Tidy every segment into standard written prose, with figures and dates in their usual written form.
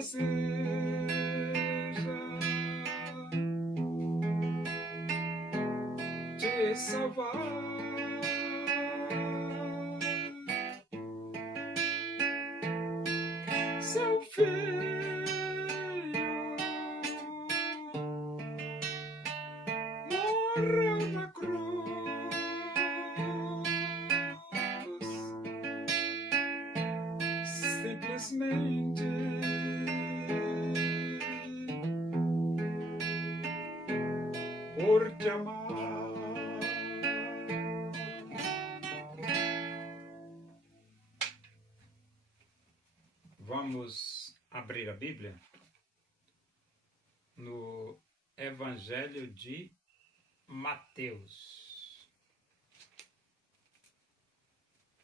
deseja te salvar. Seu filho morreu na cruz, simplesmente por te amar. Vamos abrir a Bíblia no Evangelho de Mateus.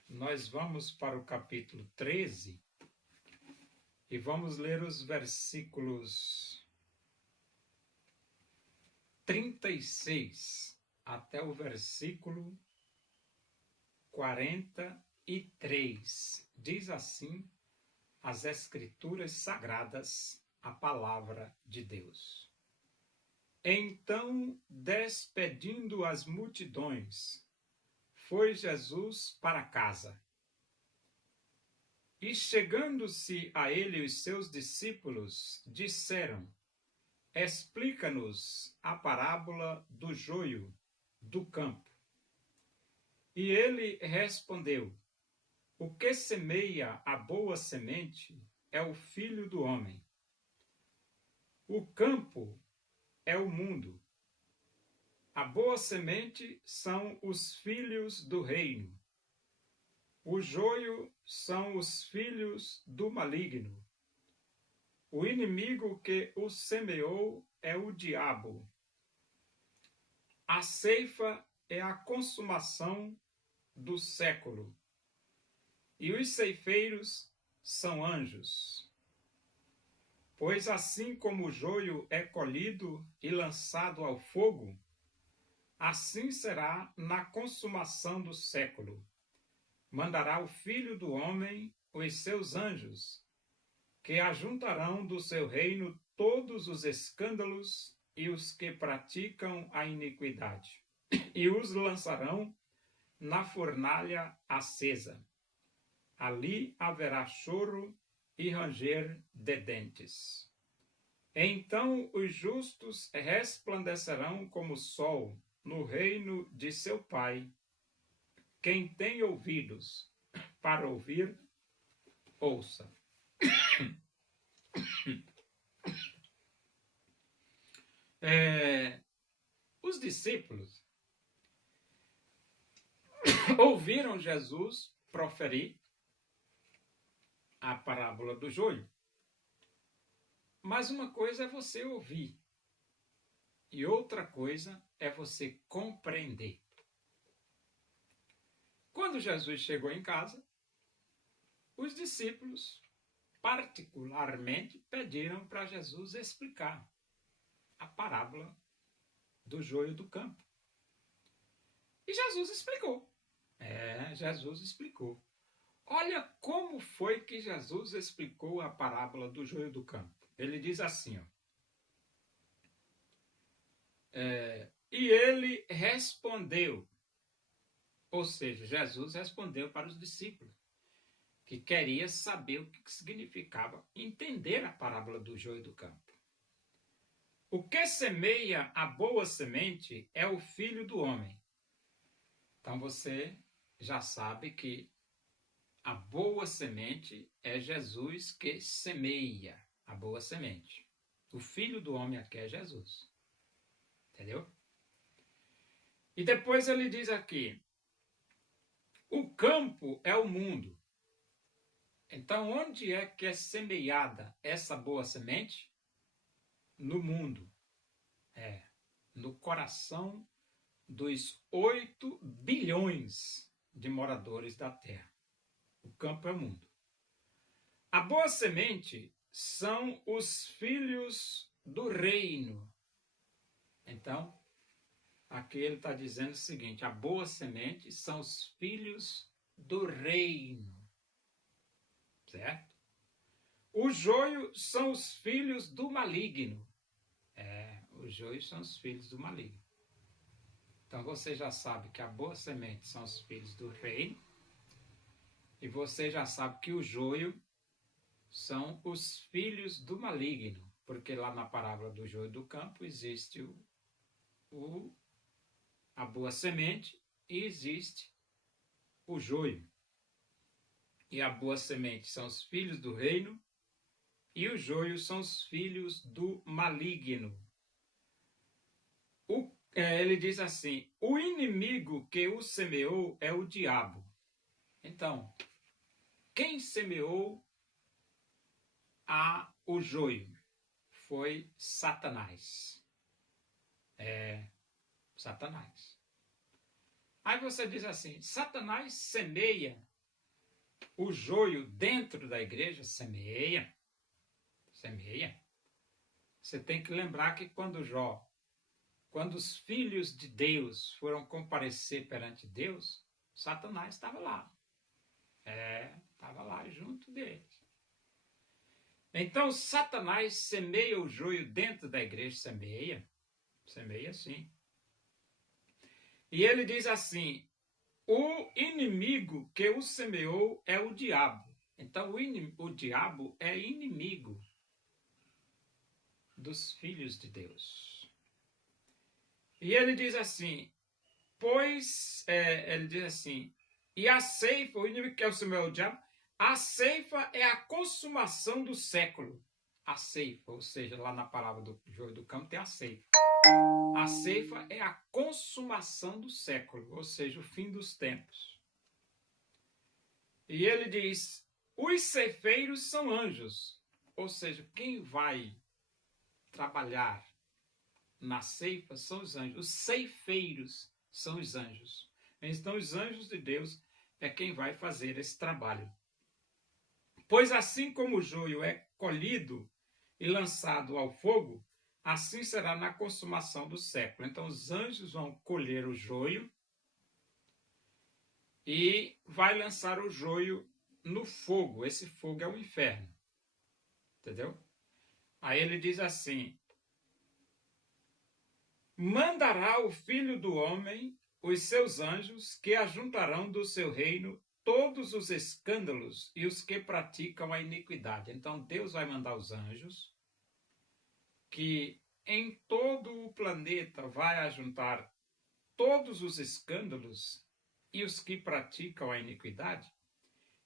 Nós vamos para o capítulo 13 e vamos ler os versículos 36 até o versículo 43. Diz assim as Escrituras Sagradas, a palavra de Deus. Então, despedindo as multidões, foi Jesus para casa. E chegando-se a ele os seus discípulos, disseram: explica-nos a parábola do joio do campo. E ele respondeu: o que semeia a boa semente é o Filho do homem. O campo é o mundo. A boa semente são os filhos do reino. O joio são os filhos do maligno. O inimigo que o semeou é o diabo. A ceifa é a consumação do século. E os ceifeiros são anjos. Pois assim como o joio é colhido e lançado ao fogo, assim será na consumação do século. Mandará o Filho do homem os seus anjos, que ajuntarão do seu reino todos os escândalos e os que praticam a iniquidade, e os lançarão na fornalha acesa. Ali haverá choro e ranger de dentes. Então os justos resplandecerão como o sol no reino de seu Pai. Quem tem ouvidos para ouvir, ouça. Os discípulos ouviram Jesus proferir a parábola do joio. Mas uma coisa é você ouvir e outra coisa é você compreender. Quando Jesus chegou em casa, os discípulos particularmente pediram para Jesus explicar a parábola do joio do campo. E Jesus explicou. Jesus explicou. Olha como foi que Jesus explicou a parábola do joio do campo. Ele diz assim, e ele respondeu, ou seja, Jesus respondeu para os discípulos, que queria saber o que significava entender a parábola do joio do campo. O que semeia a boa semente é o Filho do homem. Então você já sabe que a boa semente é Jesus que semeia a boa semente. O Filho do homem aqui é Jesus. Entendeu? E depois ele diz aqui, o campo é o mundo. Então, onde é que é semeada essa boa semente? No mundo. No coração dos 8 bilhões de moradores da Terra. O campo é o mundo. A boa semente são os filhos do reino. Então, aqui ele está dizendo o seguinte, a boa semente são os filhos do reino. Certo? O joio são os filhos do maligno. Os joios são os filhos do maligno. Então você já sabe que a boa semente são os filhos do reino. E você já sabe que o joio são os filhos do maligno. Porque lá na parábola do joio do campo existe a boa semente e existe o joio. E a boa semente são os filhos do reino e o joio são os filhos do maligno. Ele diz assim, o inimigo que o semeou é o diabo. Então, quem semeou o joio foi Satanás. Satanás. Aí você diz assim, Satanás semeia o joio dentro da igreja? Semeia. Você tem que lembrar que quando os filhos de Deus foram comparecer perante Deus, Satanás estava lá. Estava lá junto deles. Então, Satanás semeia o joio dentro da igreja? Semeia sim. E ele diz assim, o inimigo que o semeou é o diabo. Então, o diabo é inimigo dos filhos de Deus. E ele diz assim, e a ceifa, o inimigo que é o semeou é o diabo, a ceifa é a consumação do século. A ceifa, ou seja, lá na palavra do joio do campo tem a ceifa. A ceifa é a consumação do século, ou seja, o fim dos tempos. E ele diz, os ceifeiros são anjos, ou seja, quem vai trabalhar na ceifa são os anjos. Os ceifeiros são os anjos. Então, os anjos de Deus é quem vai fazer esse trabalho. Pois assim como o joio é colhido e lançado ao fogo, assim será na consumação do século. Então, os anjos vão colher o joio e vai lançar o joio no fogo. Esse fogo é o inferno. Entendeu? Aí ele diz assim, mandará o Filho do Homem os seus anjos que ajuntarão do seu reino todos os escândalos e os que praticam a iniquidade. Então Deus vai mandar os anjos que em todo o planeta vai ajuntar todos os escândalos e os que praticam a iniquidade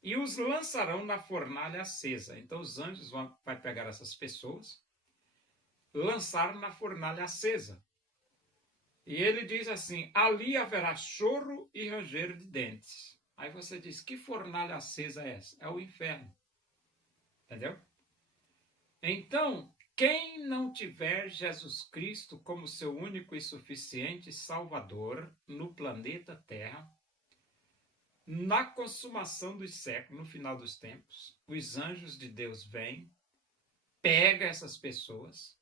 e os lançarão na fornalha acesa. Então os anjos vão pegar essas pessoas, lançar na fornalha acesa. E ele diz assim, ali haverá choro e ranger de dentes. Aí você diz, que fornalha acesa é essa? É o inferno. Entendeu? Então, quem não tiver Jesus Cristo como seu único e suficiente Salvador no planeta Terra, na consumação dos séculos, no final dos tempos, os anjos de Deus vêm, pega essas pessoas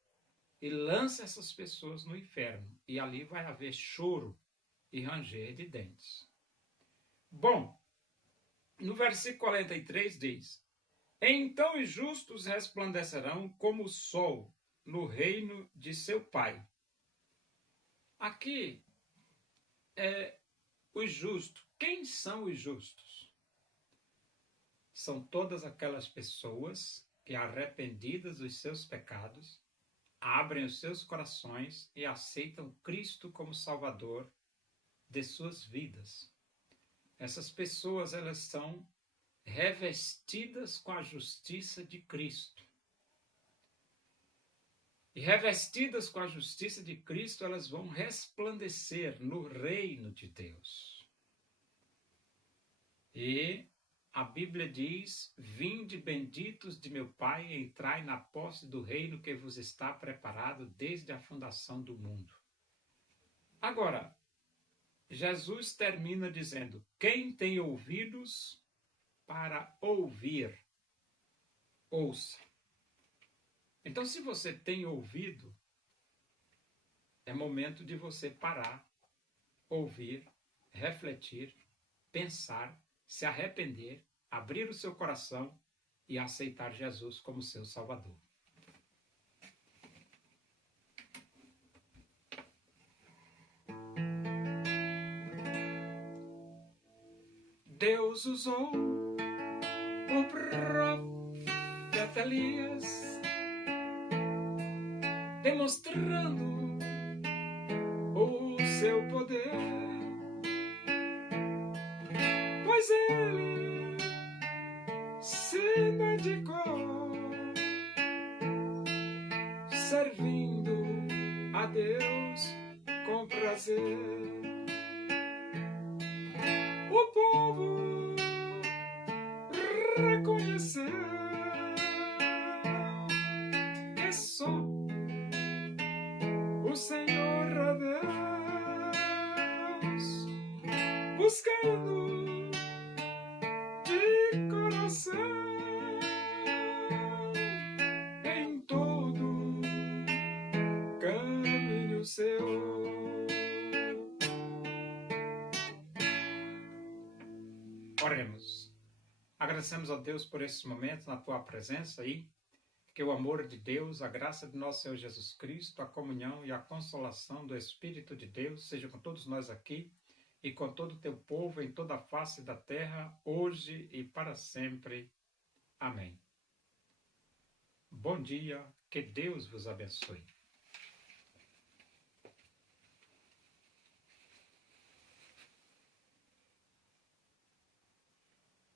e lança essas pessoas no inferno. E ali vai haver choro e ranger de dentes. Bom, no versículo 43 diz, então os justos resplandecerão como o sol no reino de seu Pai. Aqui, os justos. Quem são os justos? São todas aquelas pessoas que, arrependidas dos seus pecados, abrem os seus corações e aceitam Cristo como Salvador de suas vidas. Essas pessoas, elas são revestidas com a justiça de Cristo. E revestidas com a justiça de Cristo, elas vão resplandecer no reino de Deus. E a Bíblia diz, vinde benditos de meu Pai, entrai na posse do reino que vos está preparado desde a fundação do mundo. Agora, Jesus termina dizendo, quem tem ouvidos para ouvir, ouça. Então, se você tem ouvido, é momento de você parar, ouvir, refletir, pensar, se arrepender, abrir o seu coração e aceitar Jesus como seu Salvador. Deus usou o profeta Elias, demonstrando o seu poder, pois ele se dedicou servindo a Deus com prazer. O povo reconheceu que só o Senhor é Deus, buscando de coração em todo caminho seu. Oremos. Agradecemos a Deus por esses momentos na tua presença aí, que o amor de Deus, a graça de nosso Senhor Jesus Cristo, a comunhão e a consolação do Espírito de Deus seja com todos nós aqui e com todo o teu povo em toda a face da terra, hoje e para sempre. Amém. Bom dia, que Deus vos abençoe.